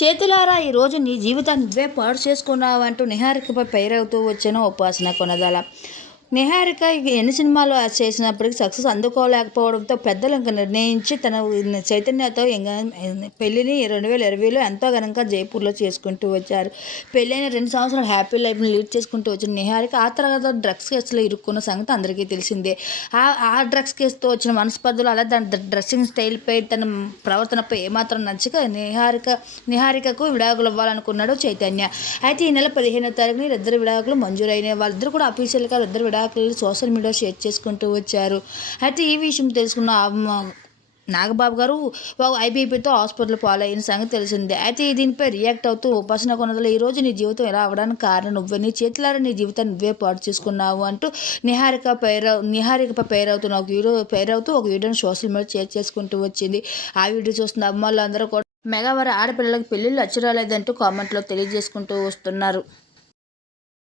చేతులారా ఈరోజు నీ జీవితాన్ని నువ్వే పాడు చేసుకున్నావు అంటూ నిహారికపై పైరవుతూ వచ్చిన ఉపాసన కొనదాల. నిహారిక ఎన్ని సినిమాలు చేసినప్పటికీ సక్సెస్ అందుకోలేకపోవడంతో పెద్దలు ఇంకా నిర్ణయించి తన చైతన్యతో ఇంకా పెళ్ళిని రెండు వేల ఇరవైలో ఎంతో ఘనంగా జైపూర్లో చేసుకుంటూ వచ్చారు. పెళ్ళైన రెండు సంవత్సరాలు హ్యాపీ లైఫ్ని లీడ్ చేసుకుంటూ వచ్చిన నిహారిక ఆ తర్వాత డ్రగ్స్ కేసులో ఇరుక్కున్న సంగతి అందరికీ తెలిసిందే. ఆ ఆ డ్రగ్స్ కేసుతో వచ్చిన మనస్పర్ధలు అలా దాని డ్రెస్సింగ్ స్టైల్పై తన ప్రవర్తనపై ఏమాత్రం నచ్చక నిహారిక నిహారికకు విడాకులు ఇవ్వాలనుకున్నాడు చైతన్య. అయితే ఈ నెల పదిహేనో తారీఖున ఇద్దరు విడాకులు మంజూరైన వాళ్ళిద్దరు కూడా అఫీషియల్గా ఇద్దరు విడాకులు సోషల్ మీడియా షేర్ చేసుకుంటూ వచ్చారు. అయితే ఈ విషయం తెలుసుకున్న నాగబాబు గారు ఒక ఐబీపీతో హాస్పిటల్ పాలైన సంగతి తెలిసిందే. అయితే దీనిపై రియాక్ట్ అవుతూ ఉపాసన కొనదలు ఈ రోజు నీ జీవితం ఎలా అవ్వడానికి కారణం నువ్వే. నీ చేతులారా నీ జీవితాన్ని నువ్వే పాటు చేసుకున్నావు అంటూ నిహారిక పేరు నిహారికపై పేరవుతున్న ఒక వీడియో పేరవుతూ ఒక వీడియోని సోషల్ మీడియా షేర్ చేసుకుంటూ వచ్చింది. ఆ వీడియో చూస్తున్న అమ్మాయిలు అందరూ కూడా మెగావారి ఆడపిల్లలకు పెళ్ళిళ్ళు అచ్చురాలేదంటూ కామెంట్లో తెలియజేసుకుంటూ వస్తున్నారు.